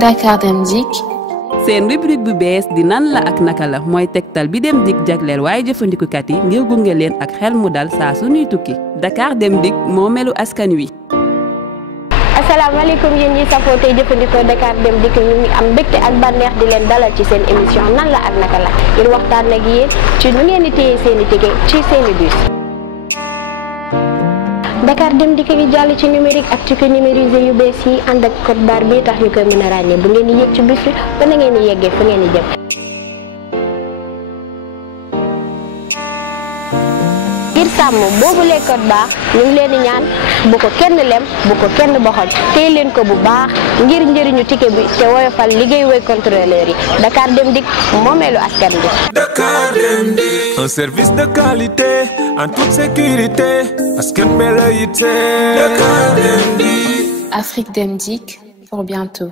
Dakar Dem Dikk. seen rubrique bu bees di nan la ak naka la mooy tegtal bi Dem Dikk jagleel waaye jëfandikukat yi ngir gunge leen ak xel mu dal saa su ñuy tukki Dakar Dem Dikk moo melu askan wi. asalaamaaleykum yéen ñi safoo tey jëfandikoo Dakar Dem Dikk ñu ngi am mbégte ak bànneex di leen dalal ci seen émission nan la ak naka la ngir waxtaan ak yéen ci nu ngeen di téye seen i ticket ci seen i bus. Dakar Dem Dikk gi jàll ci numérique ak ticket numérisé yu bees yi ànd ak code barre bi tax ñu koy mën a ràññee bu ngeen di yëg ci bus bi ba na ngeen di yeggee fu ngeen di jëm. ngir sàmm boobu lee code barre ñu ngi leen di ñaan bu ko kenn lem bu ko kenn boxoñ téye leen ko bu baax ngir njëriñu ticket bi te woyofal liggéey woy contrôleur yi Dakar Dem Dikk moomeelu askan bi. Dakar Dem Dikk, un service de qualité en toute sécurité askan bi la yitte. Dakar Dem Dikk. Afrique Dem Dikk, pour bientôt.